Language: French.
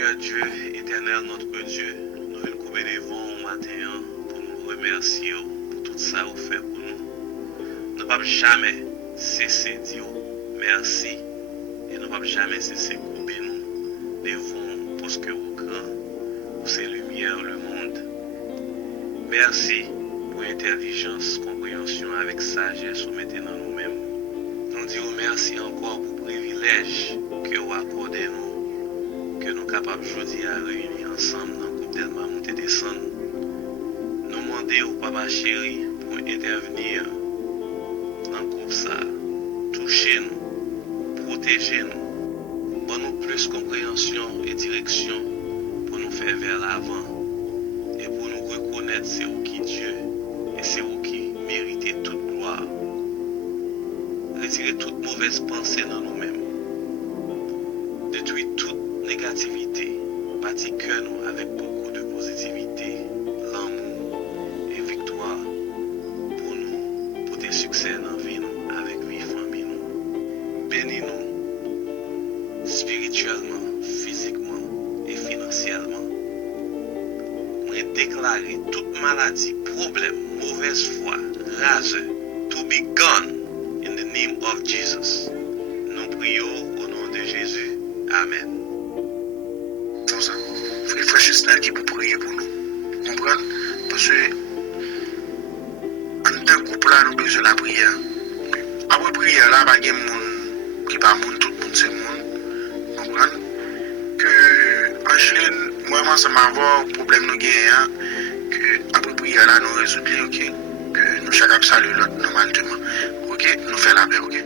Seigneur Dieu, éternel notre Dieu, nous venons couper devant au matin pour nous remercier pour tout ça vous fait pour nous. Nous ne pouvons jamais cesser de dire merci et nous ne pouvons jamais cesser de couper nous devant pour ce que vous grand, pour ces lumières, le monde. Merci pour intelligence, compréhension avec sagesse vous mettez dans nous-mêmes. Nous disons merci encore pour le privilège que vous accordez nous, que nous sommes capables aujourd'hui à réunir ensemble dans le groupe d'Elma monter descendre. Nous demandons au Papa chéri pour intervenir dans le groupe ça, toucher nous, protéger nous, donner nous plus compréhension et direction pour nous faire vers l'avant et pour nous reconnaître c'est vous qui Dieu et c'est vous qui méritez toute gloire. Retirer toute mauvaise pensée dans nous-mêmes. Détruire toute négativité. Bâtir cœur nous avec beaucoup de positivité, l'amour et victoire pour nous, pour des succès dans la vie nous, avec vie famille nous. Bénis-nous spirituellement, physiquement et financièrement. Nous déclarer toute maladie, problème, mauvaise foi, rageux, to be gone. In the name of Jesus. Nous prions au nom de Jésus. Amen. Bon ça, frère qui pour prier pour nous. Comprendre? Parce que en tant que couple là, nous besoin de la prière. Après prière là, pas de monde qui pas monde, tout le monde c'est monde. Comprendre? Que Angeline, moi ça m'a avoir problème nous gagner que après prière là nous résoudre OK. Que nous chacun saluer l'autre normalement. OK, nous faisons la paix, OK.